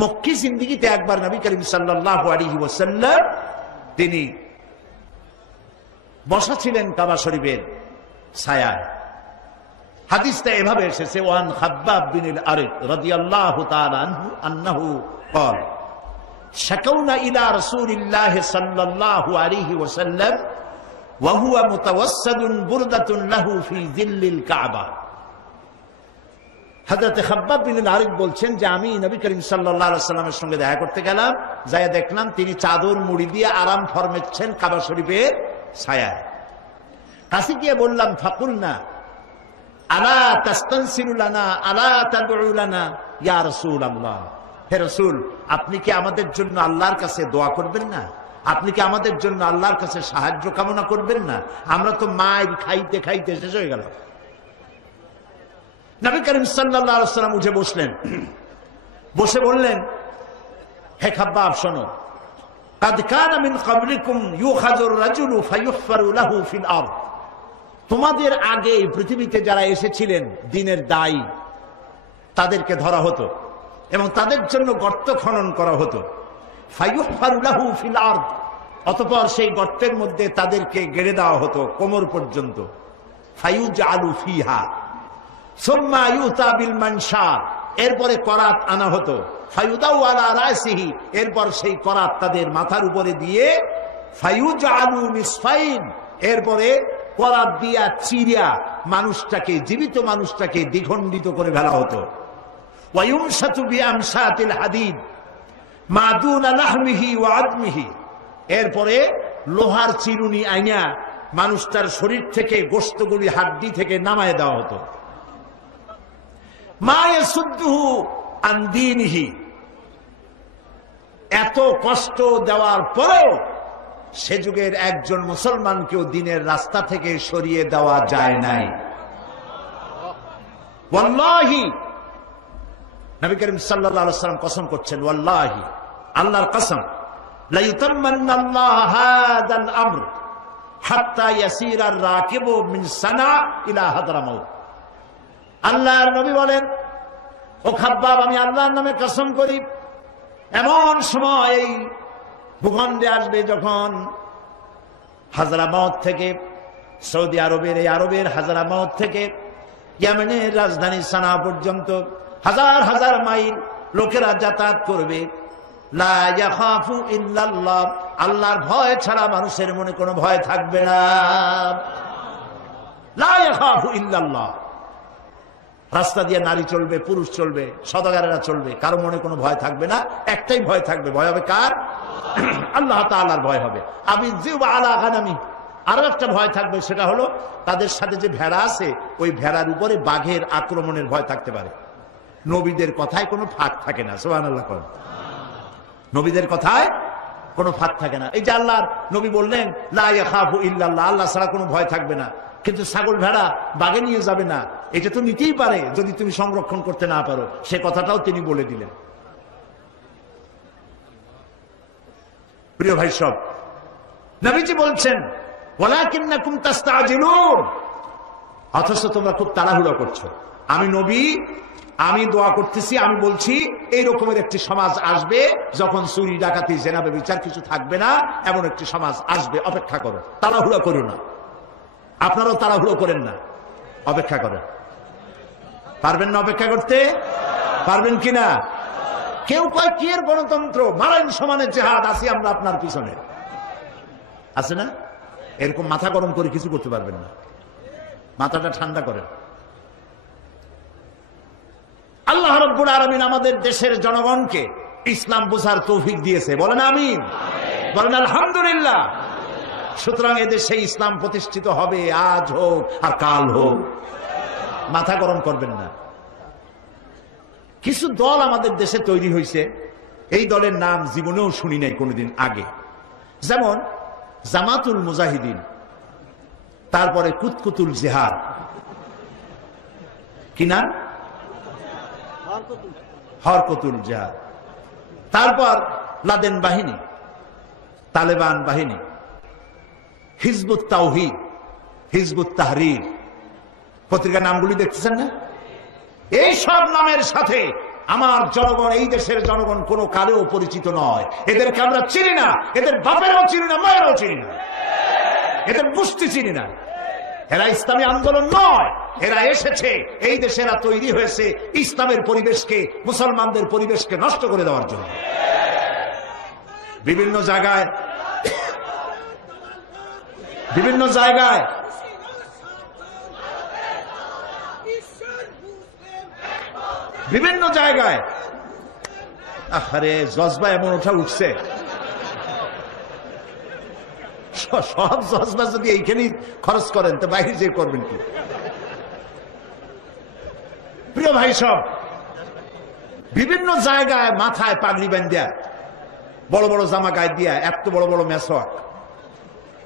মক্কি জিন্দেগিতে একবার নবী করিম সাল্লাল্লাহু আলাইহি ওয়াসাল্লাম তিনি বসা ছিলেন কাবা শরীফের ছায়ায়। হাদিসটা এভাবে এসেছে, ওয়ান খাব্বাব বিন আল-আরিক রাদিয়াল্লাহু তাআলা আনহু আন্নাহু قال شكونا الى رسول الله صلى الله عليه وسلم وهو متوسد بردة له في ظل الكعبة। হযরত খাব্বাব বিন আল-আরিক বলছেন যে আমি নবী করিম সাল্লাল্লাহু আলাইহি ওয়াসাল্লামের সঙ্গে দেখা করতে গেলাম, যায়া দেখলাম তিনি চাদর মুড়ি দিয়ে আরাম ফরমাচ্ছেন কাবা শরীফের ছায়ায়। কাছে গিয়ে বললাম, ফাকুলনা আলা তাস্তানসিরু লানা আলা তাদউ লানা ইয়া রাসূলুল্লাহ, হে রাসূল আপনি কি আমাদের জন্য আল্লাহর কাছে দোয়া করবেন না? আপনি কি আমাদের জন্য আল্লাহর কাছে সাহায্য কামনা করবেন না? আমরা তো মায়ের খাইতে খাইতে শেষ হয়ে গেল। নবী করিম সাল্লাল্লাহু আলাইহি ওয়াসাল্লাম উঠে বসলেন, বসে বললেন, হে খাব্বাব শোনো, কাদ কানা মিন ক্বাবলিকুম ইউখাযুর রাজুলু ফায়ুহফারু লাহু ফিল আরদ, তোমাদের আগে পৃথিবীতে যারা এসেছিলেন দ্বীনের দায়ী, তাদেরকে ধরা হতো এবং তাদের জন্য গর্ত খনন করা হতো। ফায়ুহফারু লাহু ফিল আরদ, অতঃপর সেই গর্তের মধ্যে তাদেরকে গেড়ে দেওয়া হতো কোমর পর্যন্ত। ফায়ুজআলু ফিহা সুম্মা ইউতা বিল মানশার, এরপরে করাত আনা হতো। ফায়ুদাউ আলা রাসিহি, এরপর সেই করাত তাদের মাথার উপরে দিয়ে ফায়ুজআলু নিসফাইন, এরপরে করাত দিয়া চিরিয়া মানুষটাকে, জীবিত মানুষটাকে দ্বিখণ্ডিত করে ফেলা হতো। ওয়ায়ুমশাতু বিআমশাতিল হাদিদ মা দুনা লাহমিহি ওয়া আদমিহি, এরপরে লোহার চিরুনি আইনা মানুষটার শরীর থেকে গোশতগুলি হাড্ডি থেকে নামায় দেওয়া হতো। মা ইয়াসুদ্দুহু আন দীনিহি, এত কষ্ট দেওয়ার পরেও সে যুগের একজন মুসলমানকেও দ্বীনের রাস্তা থেকে সরিয়ে দেওয়া যায় নাই। ওয়াল্লাহি, নবী করিম সাল্লাল্লাহু আলাইহি ওয়াসাল্লাম কসম করছেন, ওয়াল্লাহি, আল্লাহর কসম, লা ইউতাম্মান্নাল্লাহু হাদাল আমর হাত্তা ইয়াসিরা আর-রাকিবু মিন সানা ইলা হাদরামাউত। আল্লাহর নবী বলেন, ও খাব্বাব আমি আল্লাহর নামে কসম করি, এমন সময় এই ভূখণ্ডে আসবে যখন হাজরামাউত থেকে, সৌদি আরবের এই আরবের হাজরামাউত থেকে ইয়েমেনের রাজধানী সানা পর্যন্ত হাজার হাজার মাইল লোকেরা যাতায়াত করবে। লা ইয়াখাফু ইল্লাল্লাহ, আল্লাহর ভয় ছাড়া মানুষের মনে কোনো ভয় থাকবে না। লা ইয়াখাফু ইল্লাল্লাহ, রাস্তা দিয়ে নারী চলবে, পুরুষ চলবে, সদাগরেরা চলবে, কারো মনে কোনো ভয় থাকবে না। একটাই ভয় থাকবে, ভয় হবে কার? আল্লাহ তাআলার ভয় হবে। আবিযু আলা গানামি, আরো একটা ভয় থাকবে, সেটা হলো তাদের সাথে যে ভেড়া আছে ওই ভেড়ার উপরে বাঘের আক্রমণের ভয় থাকতে পারে। নবীদের কথায় কোনো ফাঁক থাকে না, সুবহানাল্লাহ। নবীদের কথায় কোনো ফাঁক থাকে না। এই যে আল্লাহর নবী বললেন লা ইয়াখাফু ইল্লাল্লাহ, আল্লাহ ছাড়া কোনো ভয় থাকবে না। কিন্তু ছাগল ভেড়া বাগে নিয়ে যাবে না, এটা তো নিতেই পারে যদি তুমি সংরক্ষণ করতে না পারো, সে কথাটাও তিনি বলে দিলেন। প্রিয় ভাই সব, নবীজি বলছেন ওয়ালাকিন্নাকুম তাস্তাজিলুন, অথচ তোমরা খুব তাড়াহুড়ো করছো। আমি নবী, আমি দোয়া করতেছি, আমি বলছি এই রকমের একটি সমাজ আসবে যখন চুরি ডাকাতি জেনা ব্যভিচার কিছু থাকবে না, এমন একটি সমাজ আসবে, অপেক্ষা করো, তাড়াহুড়ো করো না। আপনারাও তাড়াহুড়ো করেন না, অপেক্ষা করেন। পারবেন না অপেক্ষা করতে? পারবেন কিনা? কেউ কয় কি এর গণতন্ত্র, মারাইন সমানের জেহাদ, আছি আমরা আপনার পিছনে, আছে না? এরকম মাথা গরম করে কিছু করতে পারবেন না, মাথাটা ঠান্ডা করেন। আল্লাহ রাব্বুল আলামিন আমাদের দেশের জনগণকে ইসলাম বোঝার তৌফিক দিয়েছে, বলেন আমিন, বলেন আলহামদুলিল্লাহ। সুতরাং এদেশে ইসলাম প্রতিষ্ঠিত হবে, আজ হোক আর কাল হোক, মাথা গরম করবেন না। কিছু দল আমাদের দেশে তৈরি হয়েছে, এই দলের নাম জীবনেও শুনি নাই কোনোদিন আগে, যেমন জামাতুল মুজাহিদিন, তারপরে কুতকুতুল জিহাদ, কি নাম? হরকতুল জিহাদ, তারপর লাদেন বাহিনী, তালেবান বাহিনী, হিজবুত তাওহীদ, হিজবুত তাহরীর, পত্রিকার নামগুলি দেখতেছেন না? এই সব নামের সাথে আমার জনগণ, এই দেশের জনগণ কোনো কালেও পরিচিত নয়। এদেরকে আমরা চিনি না, এদের বাপেরও চিনি না, মায়েরও চিনি না, এদের গোষ্ঠী চিনি না। এরা ইসলামী আন্দোলন নয়, এরা এসেছে এই দেশে, এরা তৈরি হয়েছে ইসলামের পরিবেশকে, মুসলমানদের পরিবেশকে নষ্ট করে দেওয়ার জন্য। বিভিন্ন জায়গায় আরে জজবা এমন ওঠা উঠছে, সব জজবা যদি এইখানেই খরচ করেন তো বাইরে যে করবেন কি? প্রিয় ভাই, সব বিভিন্ন জায়গায় মাথায় পাগড়ি বাঁধিয়া, বড় বড় জামা গায়ে দিয়া, এত বড় বড় মেসওয়াক,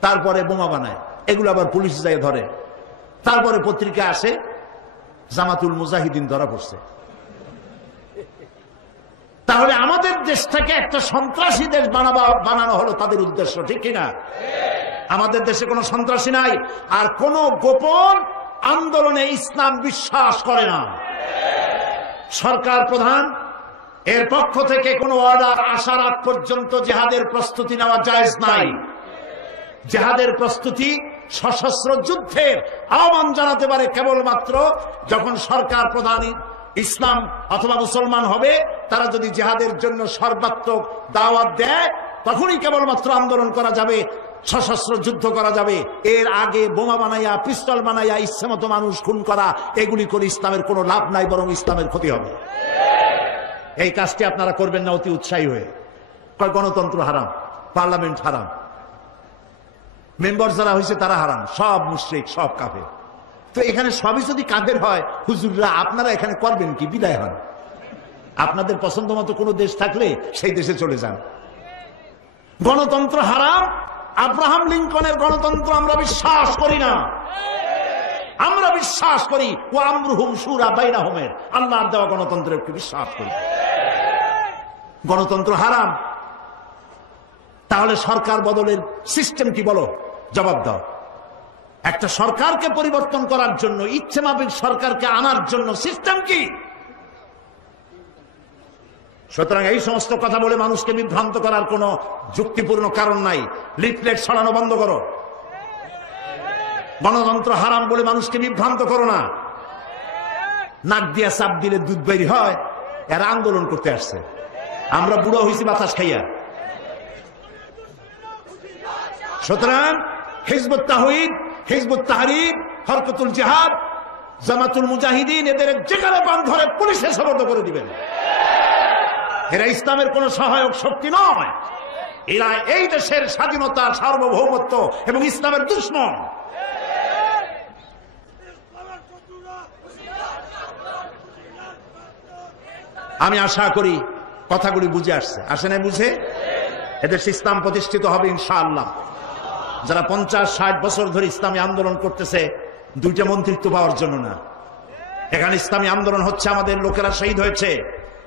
তারপরে বোমা বানায়, এগুলো আবার পুলিশ যায় ধরে। তারপরে পত্রিকা আসে জামাতুল মুজাহিদিন ধরা পড়ছে। তাহলে আমাদের দেশটাকে একটা সন্ত্রাসী দেশ বানানো হলো তাদের উদ্দেশ্য, ঠিক কিনা? আমাদের দেশে কোনো সন্ত্রাসী নাই, আর কোন গোপন আন্দোলনে ইসলাম বিশ্বাস করে না। সরকার প্রধান এর পক্ষ থেকে কোনো অর্ডার আসার আগ পর্যন্ত জিহাদের প্রস্তুতি নেওয়া জায়েজ নাই। জিহাদের প্রস্তুতি সশস্ত্র যুদ্ধের আহ্বান জানাতে পারে কেবলমাত্র যখন সরকার প্রধান ইসলাম অথবা মুসলমান হবে, তারা যদি জিহাদের জন্য সর্বাত্মক দাওয়াত দেয়, তখনই কেবলমাত্র আন্দোলন করা যাবে, সশস্ত্র যুদ্ধ করা যাবে। এর আগে বোমা বানাইয়া, পিস্তল বানাইয়া ইচ্ছামতো মানুষ খুন করা, এগুলি করে ইসলামের কোনো লাভ নাই, বরং ইসলামের ক্ষতি হবে। এই কাজটি আপনারা করবেন না অতি উৎসাহী হয়ে। গণতন্ত্র হারাম, পার্লামেন্ট হারাম, মেম্বার যারা হয়েছে তারা হারাম, সব মুশরিক, সব কাফের। তো এখানে সবই যদি কাফের হয়, হুজুররা আপনারা এখানে করবেন কি? বিদায় হন। আপনাদের পছন্দ মতো কোনো দেশ থাকলে সেই দেশে চলে যান। গণতন্ত্র হারাম। আব্রাহাম লিঙ্কনের গণতন্ত্র আমরা বিশ্বাস করি না। আমরা বিশ্বাস করি ও আমরুহুম শুরা বাইনাহুমের, আল্লাহর দেওয়া গণতন্ত্রের বিশ্বাস করি। গণতন্ত্র হারাম। তাহলে সরকার বদলের সিস্টেম কি বলো? জবাব দাও। একটা সরকারকে পরিবর্তন করার জন্য, ইচ্ছেমাফিক সরকারকে আনার জন্য সিস্টেম কি? সুতরাং এই সমস্ত কথা বলে মানুষকে বিভ্রান্ত করার কোনো যুক্তিপূর্ণ কারণ নাই। লিফলেট ছড়ানো বন্ধ করো। গণতন্ত্র হারাম বলে মানুষকে বিভ্রান্ত করো না। নাক দিয়া চাপ দিলে দুধ বেরি হয়, এরা আন্দোলন করতে আসছে। আমরা বুড়ো হয়েছি বাতাস খাইয়া। সুতরাং হিজবুত তাওহীদ, হিজবুত তাহরীর, হরকতুল জিহাদ, জামাতুল মুজাহিদিন, এদের যেখানে পান ধরে পুলিশে সোপর্দ করে দিবেন। এরা ইসলামের কোন সহায়ক শক্তি নয়। এরা এই দেশের স্বাধীনতা, সার্বভৌমত্ব এবং ইসলামের দুশমন। আমি আশা করি কথাগুলি বুঝে আসছে না? বুঝে এদের ইসলাম প্রতিষ্ঠিত হবে ইনশাআল্লাহ। যারা 50-60 বছর ধরে ইসলামী আন্দোলন করতেছে, দুইটা মন্ত্রিত্ব পাওয়ার জন্য না। এখানে ইসলামী আন্দোলন হচ্ছে, আমাদের লোকেরা শহীদ হয়েছে।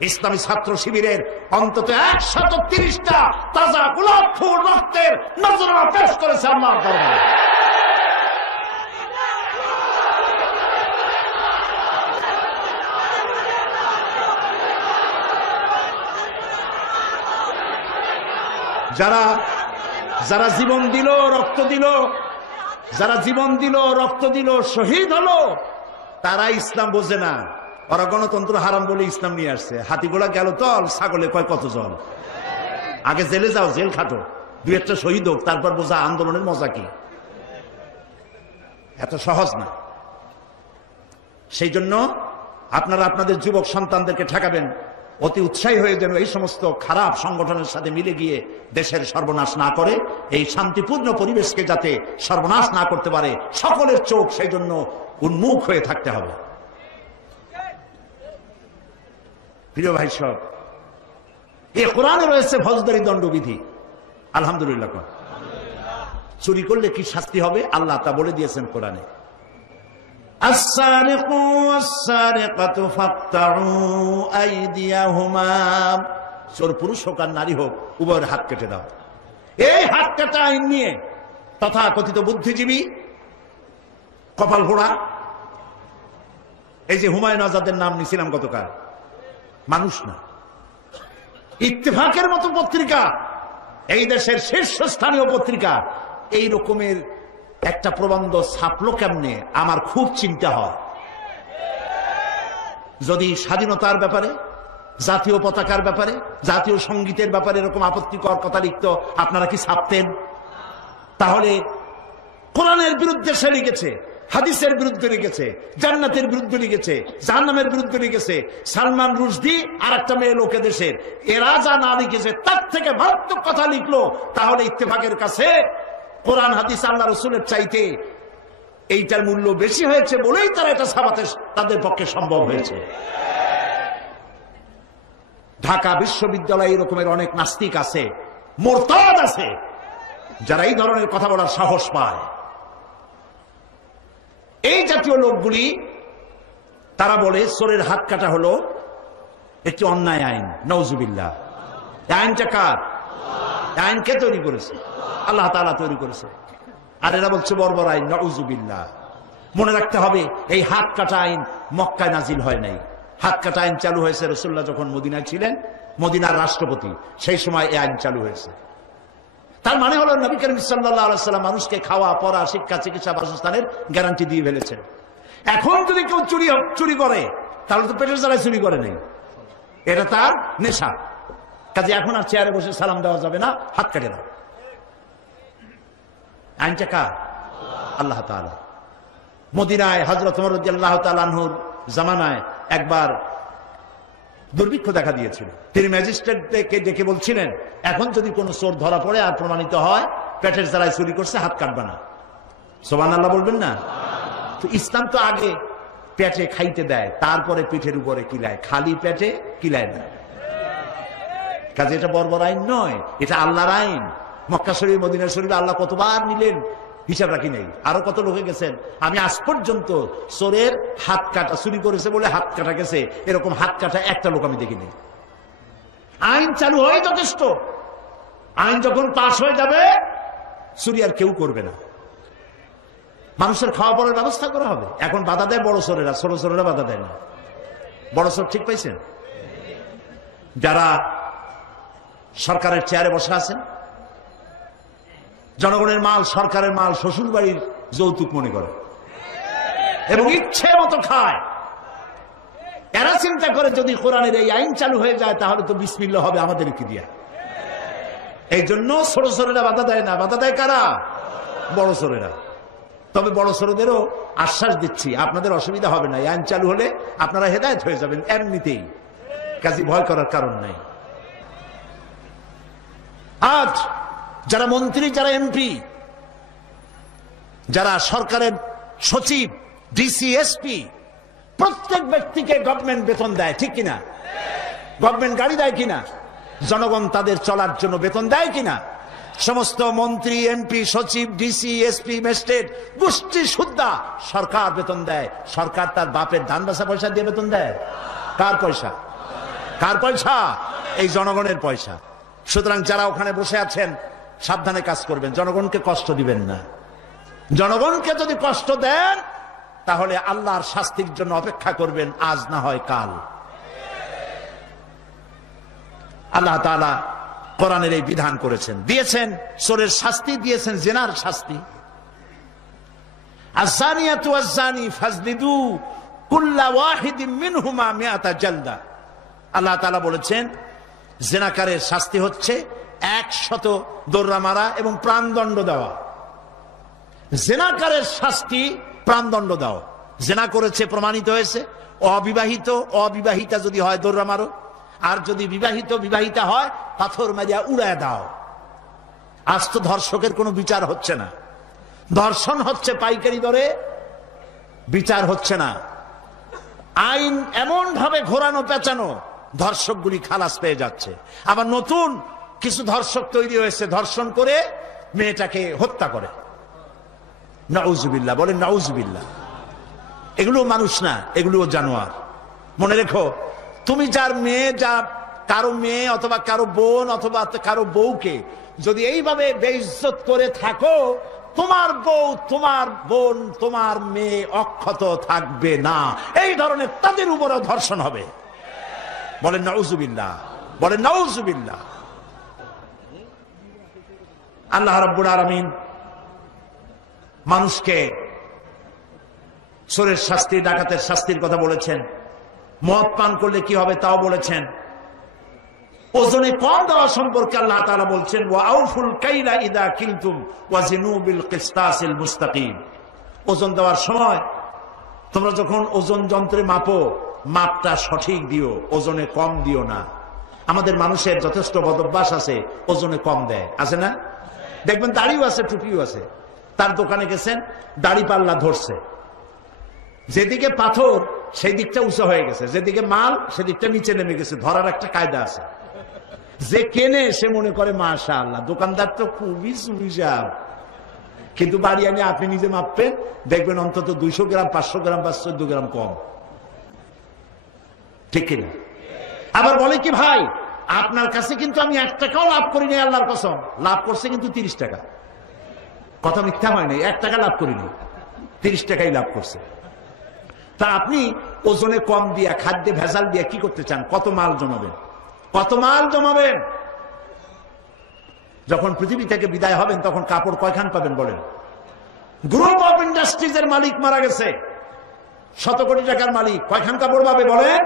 ইসলামী ছাত্র শিবিরের অন্তত 130টা তাজা গোলাপ ফুল রক্তের নজরানা পেশ করেছে আল্লাহর দরবারে। যারা জীবন দিল, রক্ত দিল, যারা জীবন দিল, রক্ত দিল, শহীদ হলো, তারা ইসলাম বোঝে না। ওরা গণতন্ত্র হারাম বলে ইসলাম নিয়ে আসছে। হাতিগুলা গেল তল, ছাগলে কয় কত জল। আগে জেলে যাও, জেল খাটো, দুই একটা শহীদ হোক, তারপর বোঝা আন্দোলনের মজা কি। এত সহজ না। সেই জন্য আপনারা আপনাদের যুবক সন্তানদেরকে ঠেকাবেন, অতি উৎসাহী হয়ে যেন এই সমস্ত খারাপ সংগঠনের সাথে মিলে গিয়ে দেশের সর্বনাশ না করে, এই শান্তিপূর্ণ পরিবেশকে যাতে সর্বনাশ না করতে পারে, সকলের চোখ সেই জন্য উন্মুখ হয়ে থাকতে হবে। প্রিয় ভাই সব, এই কোরআনে রয়েছে ফৌজদারি দণ্ডবিধি। আলহামদুলিল্লাহ। চুরি করলে কি শাস্তি হবে আল্লাহ তা বলে দিয়েছেন কোরআনে। السارق والسارقة فاقطعوا أيديهما। চোর পুরুষ হোক আর নারী হোক, উভয়ের হাত কেটে দাও। এই হাত কাটা আইন নিয়ে তথাকথিত বুদ্ধিজীবী, কপাল ঘোড়া, এই যে হুমায়ুন আজাদের নাম নিছিলাম গতকাল, মানুষ না। ইত্তেফাকের মতো পত্রিকা, এই দেশের শীর্ষস্থানীয় পত্রিকা, এই রকমের একটা প্রবন্ধ ছাপলো কেমনে আমার খুব চিন্তা হয়। যদি স্বাধীনতার ব্যাপারে, জাতীয় পতাকার ব্যাপারে, জাতীয় সঙ্গীতের ব্যাপারে এরকম আপত্তিকর কথা লিখত, আপনারা কি ছাপতেন? তাহলে কোরআনের বিরুদ্ধে সে লিখেছে, হাদিসের বিরুদ্ধে লিখেছে, জান্নাতের বিরুদ্ধে লিখেছে, জাহান্নামের বিরুদ্ধে লিখেছে। সালমান রুশদি আর একটা মেয়ে লোকে দেশের, এরা যা না লিখেছে তার থেকে মারাত্মক কথা লিখলো। তাহলে ইত্তেফাকের কাছে কোরআন হাদিস আল্লাহ রসুলের চাইতে এইটার মূল্য বেশি হয়েছে বলেই তারা এটা ছাপাতে তাদের পক্ষে সম্ভব হয়েছে। ঢাকা বিশ্ববিদ্যালয়ে এরকমের অনেক নাস্তিক আছে, মোরতাদ আছে, যারা এই ধরনের কথা বলার সাহস পায়। এই জাতীয় লোকগুলি তারা বলে চোরের হাত কাটা হলো একটি অন্যায় আইন। নাউজুবিল্লাহ। আইনটা কার? আইন কে তৈরি করেছে? আল্লাহ তাআলা তৈরি করেছে। আর এরা বলছে বর্বর আইন। নাউজুবিল্লাহ। মনে রাখতে হবে, এই হাত কাটা আইন মক্কায় নাজিল হয় নাই। হাত কাটা আইন চালু হয়েছে রাসূলুল্লাহ যখন মদিনায় ছিলেন, মদিনার রাষ্ট্রপতি, সেই সময় এই আইন চালু হয়েছে। তার মানে হলো নবী করিম সাল্লাল্লাহু আলাইহি ওয়াসাল্লাম মানুষকে খাওয়া, পড়া, শিক্ষা, চিকিৎসা, বাসস্থানের গ্যারান্টি দিয়ে ফেলেছেন। এখন যদি কেউ চুরি করে তাহলে তো পেটের জ্বালায় চুরি করে নেই, এটা তার নেশা। কাজে এখন আর চেয়ারে বসে সালাম দেওয়া যাবে না, হাত কাটে দাও। আইনটা কার? আল্লাহ তাআলা। মদিনায় হযরত ওমর রাদিয়াল্লাহু তাআলা আনহুর জামানায় একবার দুর্ভিক্ষ দেখা দিয়েছিল। তিনি ম্যাজিস্ট্রেটকে ডেকে বলছিলেন, এখন যদি কোনো চোর ধরা পড়ে আর প্রমাণিত হয় পেটের জ্বালায় চুরি করছে, হাত কাটবে না। সুবহানাল্লাহ বলবেন না? তো ইসলাম তো আগে পেটে খাইতে দেয়, তারপরে পিঠের উপরে কিলায়, খালি পেটে কিলায় না। কাজে এটা বর্বর আইন নয়, এটা আল্লাহর আইন। মক্কা শরীফ, মদিনা শরীফ আল্লাহ কতবার নিলেন হিসাব রাখি নেই। আরো কত লোকে গেছেন, আমি আজ পর্যন্ত চোরের হাত কাটা, চুরি করেছে বলে হাত কাটা গেছে, এরকম হাত কাটা একটা লোক আমি দেখিনি। আইন চালু হয়ে যথেষ্ট। আইন যখন পাশ হয়ে যাবে চুরি আর কেউ করবে না। মানুষের খাওয়া পড়ার ব্যবস্থা করা হবে। এখন বাধা দেয় বড় চোরেরা, ছোট চোরেরা বাধা দেয় না। বড় চোর ঠিক পাইছেন? যারা সরকারের চেয়ারে বসে আছেন, জনগণের মাল, সরকারের মাল শ্বশুর বাড়ির যৌতুক মনে করে এবং ইচ্ছে মতো খায়। এরা চিন্তা করে যদি কোরআনের এই আইন চালু হয়ে যায় তাহলে তো বিসমিল্লাহ হবে আমাদের কি দিয়া। এই জন্য ছোট ছোটরা বাধা দেয় না। বাধা দেয় কারা? বড় ছোটরা। তবে বড় ছোটদেরও আশ্বাস দিচ্ছি, আপনাদের অসুবিধা হবে না। এই আইন চালু হলে আপনারা হেদায়েত হয়ে যাবেন এমনিতেই, কাজে ভয় করার কারণ নাই। আজ যারা মন্ত্রী, যারা এমপি, যারা সরকারের সচিব, ডিসি, এসপি, প্রত্যেক ব্যক্তিকে গভর্নমেন্ট বেতন দেয়, ঠিক কিনা? গভর্নমেন্ট গাড়ি দেয় কিনা? জনগণ তাদের চলার জন্য বেতন দেয় কিনা? সমস্ত মন্ত্রী, এমপি, সচিব, ডিসি, এসপি, ম্যাজিস্ট্রেট গোষ্ঠী সুদ্ধা সরকার বেতন দেয়। সরকার তার বাপের ধান বেচা পয়সা দিয়ে বেতন দেয়। কার পয়সা? কার পয়সা? এই জনগণের পয়সা। সুতরাং যারা ওখানে বসে আছেন সাবধানে কাজ করবেন, জনগণকে কষ্ট দিবেন না। জনগণকে যদি কষ্ট দেন তাহলে আল্লাহর শাস্তির জন্য অপেক্ষা করবেন, আজ না হয় কাল। আল্লাহ তাআলা কোরআনের এই বিধান করেছেন, দিয়েছেন চোরের শাস্তি, দিয়েছেন জিনার শাস্তি। আয-যানিয়াতু ওয়াজ-যানি ফাজলিদু কুল্লা ওয়াহিদিন মিনহুমা মিআতা জালদা। আল্লাহ তাআলা বলেছেন জিনাকারের শাস্তি হচ্ছে 100 দৌড়া মারা এবং প্রাণদণ্ড দেওয়া। জিনাকারের শাস্তি প্রাণদণ্ড দেওয়া। জিনা করেছে, প্রমাণিত হয়েছে, অবিবাহিত, অবিবাহিতা যদি হয় দৌড়া মারো, আর যদি বিবাহিত, বিবাহিতা হয় পাথর মারিয়া উড়ায় দাও। আজ তো ধর্ষকের কোনো বিচার হচ্ছে না, ধর্ষণ হচ্ছে পাইকারি দরে, বিচার হচ্ছে না। আইন এমন ভাবে ঘোরানো পেঁচানো, ধর্ষকগুলি খালাস পেয়ে যাচ্ছে। আবার নতুন কিছু ধর্ষক তৈরি হয়েছে, ধর্ষণ করে মেয়েটাকে হত্যা করে। নাউজুবিল্লাহ, বলেন নাউজুবিল্লাহ। এগুলো মানুষ না, এগুলো জানোয়ার। মনে রেখো, তুমি যার মেয়ে, যা কারো মেয়ে অথবা কারো বোন অথবা কারো বউকে যদি এইভাবে বেইজ্জত করে থাকো, তোমার বউ, তোমার বোন, তোমার মেয়ে অক্ষত থাকবে না। এই ধরনের তাদের উপরও ধর্ষণ হবে। বলেন নাউজুবিল্লাহ, বলেন নাউজুবিল্লাহ। আল্লাহ রাব্বুল আলামিন মানুষকে চোরের শাস্তি, ডাকাতের শাস্তির কথা বলেছেন। মদ পান করলে কি হবে তাও বলেছেন। ওজনে কম দেওয়া সম্পর্কে আল্লাহ তাআলা বলছেন ওয়া আউফুল কাইলা ইদা কিলতুম ওয়াজিনু বিল কিসতাসিল মুস্তাকিম। ওজন দেওয়ার সময় তোমরা যখন ওজন যন্ত্রে মাপো, মাপটা সঠিক দিও, ওজনে কম দিও না। আমাদের মানুষের যথেষ্ট বদভ্যাস আছে, ওজনে কম দেয়, আছে না? দেখবেন দাড়িও আছে, টুপিও আছে। তার দোকানে গেছেন, দাড়ি পাল্লা ধরছে, যেদিকে পাথর সেই দিকটা উঁচু হয়ে গেছে, যেদিকে মাল সেদিকটা নিচে নেমে গেছে। ধরার একটা কায়দা আছে। যে কেনে সে মনে করে মাশাআল্লাহ, দোকানদার তো খুবই সুবিচার। কিন্তু বাড়ি আনে আপনি নিজে মাপবেন, দেখবেন অন্তত 200 গ্রাম, 500 গ্রাম বা 14 গ্রাম কম। ঠিক কিনা? আবার বলে কি ভাই, আপনার কাছে কিন্তু আমি 1 টাকাও লাভ করিনি, আল্লাহর কসম। লাভ করছে কিন্তু 30 টাকা। কথা মিথ্যা হয় নাই, 1 টাকা লাভ করিনি, 30 টাকাই লাভ করছে। তা আপনি ওজনে কম দিয়া, খাদ্যে ভেজাল দিয়া কি করতে চান? কত মাল জমাবেন, কত মাল জমাবেন? যখন পৃথিবী থেকে বিদায় হবেন তখন কাপড় কয়খান পাবেন বলেন? গ্রুপ অফ ইন্ডাস্ট্রিজের মালিক মারা গেছে, 100 কোটি টাকার মালিক, কয়খান কাপড় পাবে বলেন?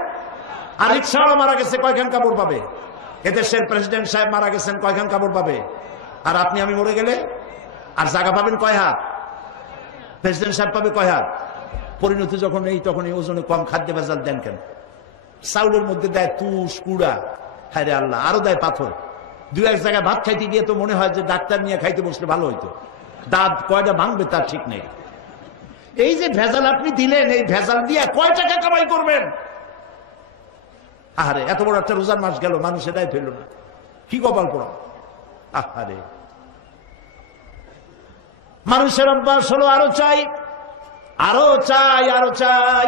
আর রিক্সাওয়ালা মারা গেছে, কয়খান কাপড় পাবে? এদেশের প্রেসিডেন্ট সাহেব মারা গেছেন, কয়খান কাপড় পাবে? আর আপনি আমি মরে গেলে আর জায়গা পাবেন কয় হাত? প্রেসিডেন্ট সাহেব পাবে কয় হাত? পরিণতি যখন এই তখন এই ওজনে কম খাদ্য ভেজাল দেন কেন? চাউলের মধ্যে দেয় তুষ, কুড়া, হায় রে আল্লাহ, আরো দেয় পাথর। 2-1 জায়গায় ভাত খাইতে গিয়ে তো মনে হয় যে ডাক্তার নিয়ে খাইতে বসলে ভালো হইতো, দাঁত কয়টা ভাঙবে তার ঠিক নেই। এই যে ভেজাল আপনি দিলেন, এই ভেজাল দিয়ে কয় টাকা কামাই করবেন? আহারে, এত বড় একটা রোজার মাস গেল, মানুষ এটাই ফেলল না, কি কপাল পড়া। আহারে, মানুষের অভ্যাস হলো আরো চাই, আরো চাই, আরো চাই,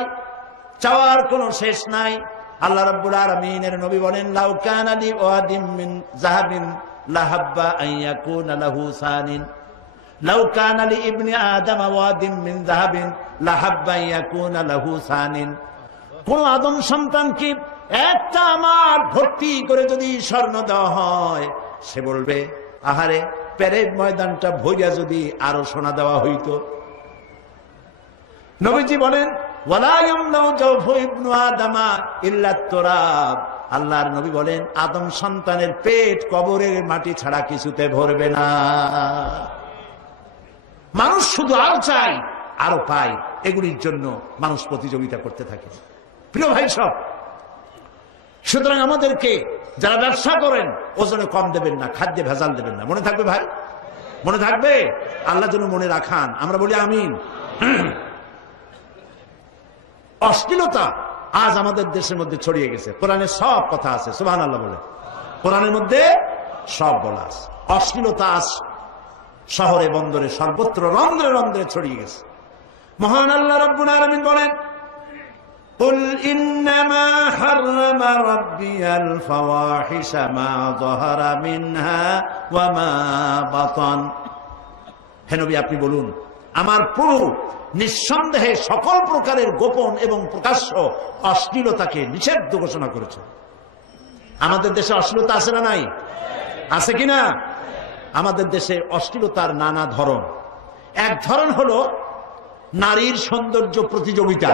চাওয়ার কোনো শেষ নাই। আল্লাহ রাব্বুল আলামিনের নবী বলেন লাউ কানা লি ওয়াদিম মিন যাহাবিন লাহাব্বা আন ইয়াকুনা লাহু সানিন, লাউ কানা লি ইবনি আদম ওয়াদিম মিন যাহাবিন লাহাব্বা আন ইয়াকুনা লাহু সানিন। কোন আদম সন্তানকে একটা মাঠ ভর্তি করে যদি স্বর্ণ দেওয়া হয়, সে বলবে আহারে, প্যারেড ময়দানটা ভরিয়া যদি আরো সোনা দেওয়া হইতো। নবীজি বলেন ওয়ালা ইয়ামলাউ জাওফু ইবনু আদামা ইল্লা তুরাব। আল্লাহর নবী বলেন আদম সন্তানের পেট কবরের মাটি ছাড়া কিছুতে ভরবে না। মানুষ শুধু আরো চাই, আরো পাই, এগুলির জন্য মানুষ প্রতিযোগিতা করতে থাকে। প্রিয় ভাই সব, সুতরাং আমাদেরকে যারা ব্যবসা করেন ওজনে কম দেবেন না, খাদ্যে ভেজাল দেবেন না। মনে থাকবে ভাই, মনে থাকবে? আল্লাহ যেন মনে রাখান, আমরা বলি আমিন। অশ্লীলতা আজ আমাদের দেশের মধ্যে ছড়িয়ে গেছে। কোরআনে সব কথা আছে, সুবহানাল্লাহ বলে, কোরআনের মধ্যে সব বলা আছে। অশ্লীলতা আজ শহরে বন্দরে সর্বত্র রন্ধ্রে রন্ধ্রে ছড়িয়ে গেছে। মহান আল্লাহ রাব্বুল আলামিন বলেন قل إنما حرم ربي الفواحش ما ظهر منها وما بطن। হে নবী, আপনি বলুন আমার প্রভু নিঃসন্দেহে সকল প্রকারের গোপন এবং প্রকাশ্য অশ্লীলতাকে নিষিদ্ধ ঘোষণা করেছে। আমাদের দেশে অশ্লীলতা আছে না নাই? আছে কিনা? আমাদের দেশে অশ্লীলতার নানা ধরন। এক ধরন হলো নারীর সৌন্দর্য প্রতিযোগিতা।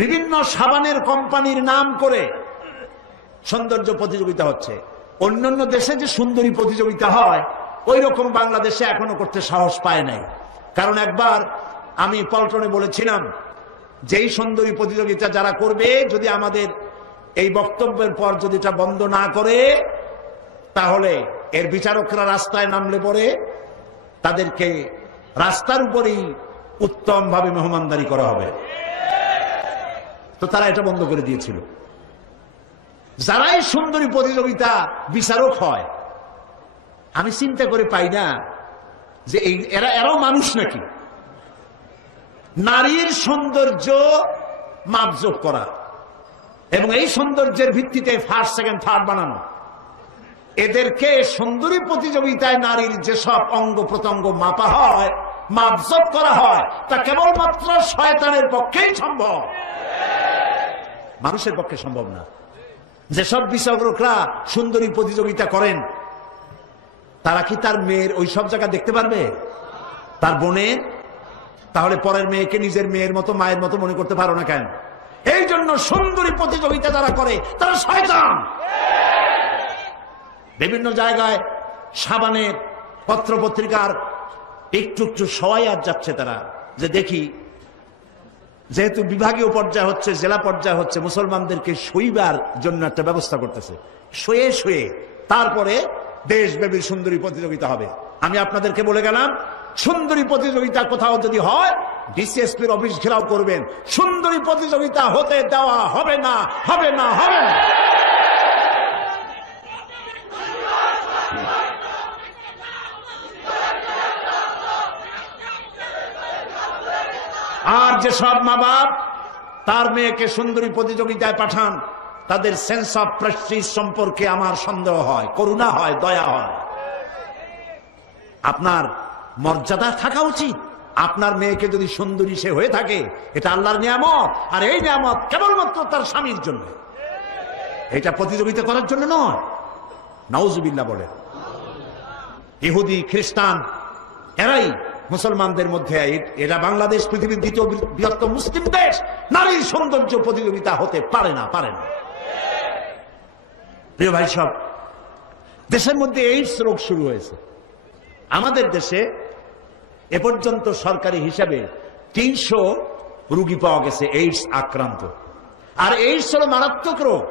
বিভিন্ন সাবানের কোম্পানির নাম করে সৌন্দর্য প্রতিযোগিতা হচ্ছে। অন্যান্য দেশে যে সুন্দরী প্রতিযোগিতা হয় ওই রকম বাংলাদেশে এখনো করতে সাহস পায় নাই। কারণ একবার আমি পল্টনে বলেছিলাম যেই সুন্দরী প্রতিযোগিতা যারা করবে, যদি আমাদের এই বক্তব্যের পর যদি এটা বন্ধ না করে, তাহলে এর বিচারকরা রাস্তায় নামলে পরে তাদেরকে রাস্তার উপরেই উত্তম ভাবে মেহমানদারি করা হবে। তো তারা এটা বন্ধ করে দিয়েছিল। যারাই সুন্দরী প্রতিযোগিতা বিচারক হয়, আমি চিন্তা করে পাই না যে এরাও মানুষ নাকি। নারীর সৌন্দর্য মাপজোক করা এবং এই সৌন্দর্যের ভিত্তিতে ফার্স্ট, সেকেন্ড, থার্ড বানানো, এদেরকে সুন্দরী প্রতিযোগিতায় নারীর যেসব অঙ্গ প্রত্যঙ্গ মাপা হয়, মাপজোক করা হয়, তা কেবলমাত্র শয়তানের পক্ষেই সম্ভব, মানুষের পক্ষে সম্ভব না। যেসব বিচারকরা সুন্দরী প্রতিযোগিতা করেন তারা কি তার মেয়ের ওই সব জায়গা দেখতে পারবে, তার বোনের? তাহলে পরের মেয়েকে নিজের মেয়ের মতো মায়ের মতো মনে করতে পারো না কেন? এই জন্য সুন্দরী প্রতিযোগিতা যারা করে তারা শয়তান। বিভিন্ন জায়গায় সাবানের পত্র পত্রিকার একটু একটু সহায় যাচ্ছে তারা, যে দেখি যেহেতু বিভাগীয় পর্যায়ে হচ্ছে, জেলা পর্যায়ে হচ্ছে, মুসলমানদেরকে শোইবার জন্য একটা ব্যবস্থা করতেছে, শুয়ে শুয়ে তারপরে দেশব্যাপী সুন্দরী প্রতিযোগিতা হবে। আমি আপনাদেরকে বলে গেলাম, সুন্দরী প্রতিযোগিতা কোথাও যদি হয় ডিসিএসপির অফিস ঘেরাও করবেন। সুন্দরী প্রতিযোগিতা হতে দেওয়া হবে না, হবে না, হবে না। আর যে সব মা বাপ তার মেয়েকে সুন্দরী প্রতিযোগিতায় পাঠান, তাদের সেন্স অফ প্রেস্টিজ সম্পর্কে আমার সন্দেহ হয়, করুণা হয়, দয়া হয়। আপনার মর্যাদা থাকা উচিত। আপনার মেয়েকে যদি সুন্দরী সে হয়ে থাকে, এটা আল্লাহর নিয়ামত, আর এই নিয়ামত কেবলমাত্র তার স্বামীর জন্য, এটা প্রতিযোগিতা করার জন্য নয়। নাউজুবিল্লাহ বলে। ইহুদি খ্রিস্টান এরাই মুসলমানদের মধ্যে, এরা বাংলাদেশ পৃথিবীর দ্বিতীয় বৃহত্তম মুসলিম দেশ, নারীর সৌন্দর্য প্রতিযোগিতা হতে পারে না, পারে না। প্রিয় ভাই সব, দেশের মধ্যে এইডস রোগ শুরু হয়েছে। আমাদের দেশে এ পর্যন্ত সরকারি হিসাবে 300 রোগী পাওয়া গেছে এইডস আক্রান্ত। আর এইডস হলো মারাত্মক রোগ।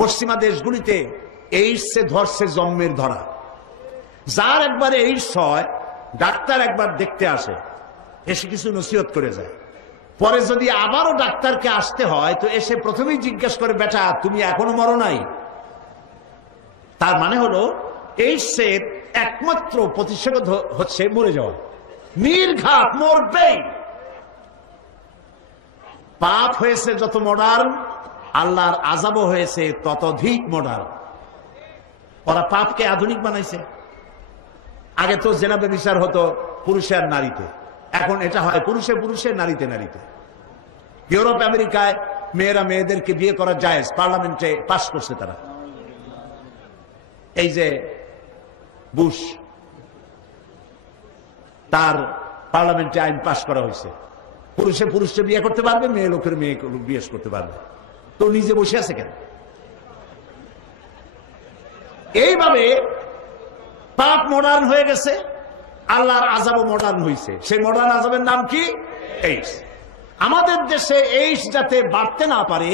পশ্চিমা দেশগুলিতে এইডসে ধরছে জন্মের ধরা। যার একবার এইডস হয়, ডাক্তার একবার দেখতে আসে, এসে কিছু নসিহত করে যায়। পরে যদি আবারও ডাক্তারকে আসতে হয় তো এসে প্রথমেই জিজ্ঞেস করে, বেটা তুমি এখনো মরো নাই? তার মানে হলো এইডসের একমাত্র প্রতিষেধক হচ্ছে মরে যাওয়া, নির্ঘাত মরবেই। পাপ হয়েছে যত মডার্ন, আল্লাহর আযাবও হয়েছে ততোধিক মডার্ন। ওরা পাপকে আধুনিক বানাইছে। আগে তো জেনা ব্যভিচার হতো পুরুষে আর নারীতে, এখন এটা হয় পুরুষে পুরুষে, নারীতে নারীতে। ইউরোপ আমেরিকায় মেয়েরা মেয়েদেরকে বিয়ে করা জায়েজ, পার্লামেন্টে পাস করছে তারা। এই যে বুশ, তার পার্লামেন্টে আইন পাস করা হয়েছে, পুরুষে পুরুষে বিয়ে করতে পারবে, মেয়ে লোকের মেয়ে বিয়ে করতে পারবে। তো নিজে বসে আছে কেন? এইভাবে পাপ মডার্ন হয়ে গেছে, আল্লাহর আযাবও মডার্ন হয়েছে। সেই মডার্ন আযাবের নাম কি? এইডস। আমাদের দেশে এইডস যাতে বাড়তে না পারে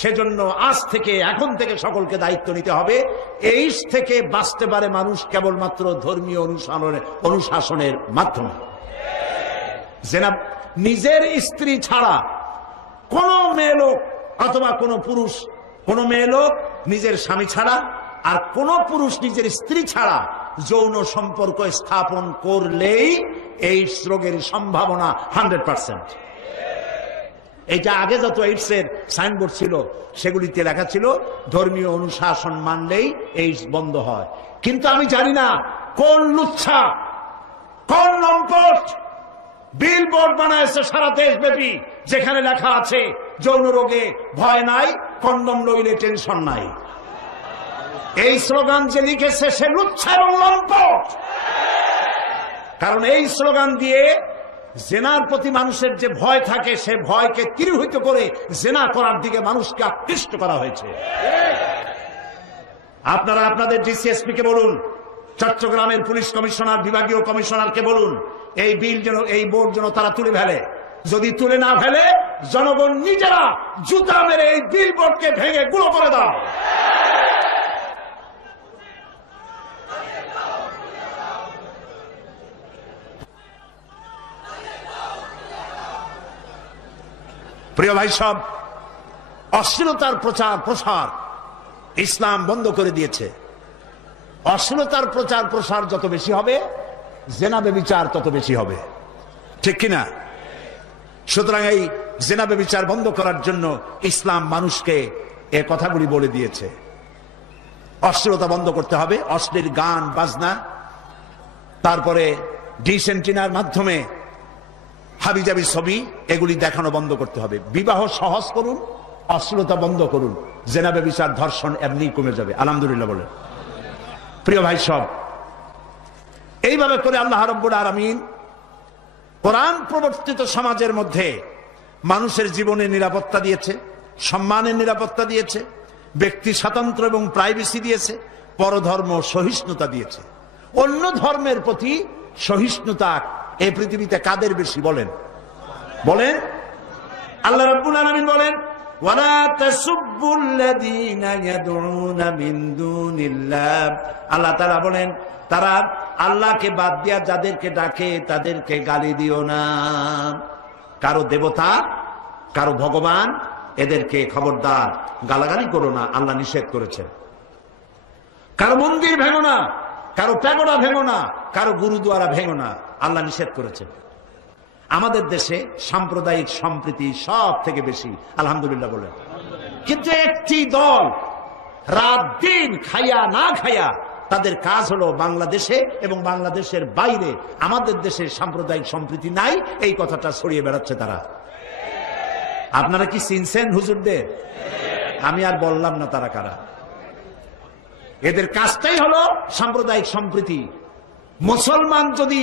সেজন্য আজ থেকে, এখন থেকে সকলকে দায়িত্ব নিতে হবে। এইডস থেকে বাঁচতে পারে মানুষ কেবলমাত্র ধর্মীয় অনুশাসনের মাধ্যমে। জেনা নিজের স্ত্রী ছাড়া কোন মেয়ে লোক অথবা কোন পুরুষ, কোন মেয়ে লোক নিজের স্বামী ছাড়া আর কোন পুরুষ নিজের স্ত্রী ছাড়া যৌন সম্পর্ক স্থাপন করলেই এইডস রোগের সম্ভাবনা 100%। এইটা আগে যত এইডসের সাইনবোর্ড ছিল সেগুলিতে লেখা ছিল ধর্মীয় অনুশাসন মানলেই এইডস বন্ধ হয়। কিন্তু আমি জানি না কোন লুচ্ছা, কোন লম্পট বিলবোর্ড বানাইছে সারা দেশব্যাপী, যেখানে লেখা আছে যৌন রোগে ভয় নাই, কন্ডম লইলে টেনশন নাই। এই স্লোগান যে লিখেছে সে লুচ্ছা এবং লম্পট। কারণ এই স্লোগান দিয়ে জেনার প্রতি মানুষের যে ভয় থাকে সে ভয়কে তিরোহিত করে জেনা করার দিকে মানুষকে আকৃষ্ট করা হয়েছে। আপনারা আপনাদের ডিসিএসপি কে বলুন, চট্টগ্রামের পুলিশ কমিশনার, বিভাগীয় কমিশনারকে বলুন এই বিল যেন, এই বোর্ড যেন তারা তুলে ফেলে। যদি তুলে না ফেলে জনগণ নিজেরা জুতা মেরে এই বিল বোর্ডকে ভেঙে গুঁড়ো করে দাও। প্রিয় ভাই সব, অশ্লীলতার প্রচার প্রসার ইসলাম বন্ধ করে দিয়েছে। অশ্লীলতার প্রচার প্রসার যত বেশি হবে, জেনা ব্যভিচার তত বেশি হবে, ঠিক কিনা? সুতরাং এই জেনা ব্যভিচার বন্ধ করার জন্য ইসলাম মানুষকে এ কথাগুলি বলে দিয়েছে। অশ্লীলতা বন্ধ করতে হবে, অশ্লীল গান বাজনা, তারপরে ডিশ এন্টিনার মাধ্যমে হাবিজাবি ছবি এগুলি দেখানো বন্ধ করতে হবে। বিবাহ সহজ করুন, অশ্লীলতা বন্ধ করুন, জেনা ব্যভিচার ধর্ষণ এমনি কমে যাবে। আলহামদুলিল্লাহ বলে। প্রিয় ভাই সব, এইভাবে করে আল্লাহ রাব্বুল আলামিন কোরআন প্রবর্তিত সমাজের মধ্যে মানুষের জীবনে নিরাপত্তা দিয়েছে, সম্মানের নিরাপত্তা দিয়েছে, ব্যক্তি স্বাতন্ত্র্য এবং প্রাইভেসি দিয়েছে, পরধর্ম সহিষ্ণুতা দিয়েছে। অন্য ধর্মের প্রতি সহিষ্ণুতা এই পৃথিবীতে কাদের বেশি বলেন? বলেন। আল্লাহ রাব্বুল আলামিন বলেন, ওয়ালা তাসুব্বুল্লাযীনা ইয়াদউনা মিন দুনিল্লাহ। আল্লাহ তাআলা বলেন, তারা আল্লাহকে বাদ দিয়া যাদেরকে ডাকে তাদেরকে গালি দিও না। কারো দেবতা, কারো ভগবান, এদেরকে খবরদার গালাগালি করো না, আল্লাহ নিষেধ করেছেন। কারো মন্দির ভেঙো না, কারো প্যাগোডা ভেঙো না, কারো গুরুদুয়ারা ভেঙো না, আল্লাহ নিষেধ করেছেন। আমাদের দেশে সাম্প্রদায়িক সম্প্রীতি সব থেকে বেশি, আলহামদুলিল্লাহ বলেন। কিন্তু একটি দল রাত দিন খাইয়া না খাইয়া তাদের কাজ হলো বাংলাদেশে এবং বাংলাদেশের বাইরে আমাদের দেশে সাম্প্রদায়িক সম্প্রীতি নাই এই কথাটা ছড়িয়ে বেড়াচ্ছে তারা। আপনারা কি চিনছেন হুজুরদের? আমি আর বললাম না তারা কারা। এদের কাজটাই হলো সাম্প্রদায়িক সম্প্রীতি। মুসলমান যদি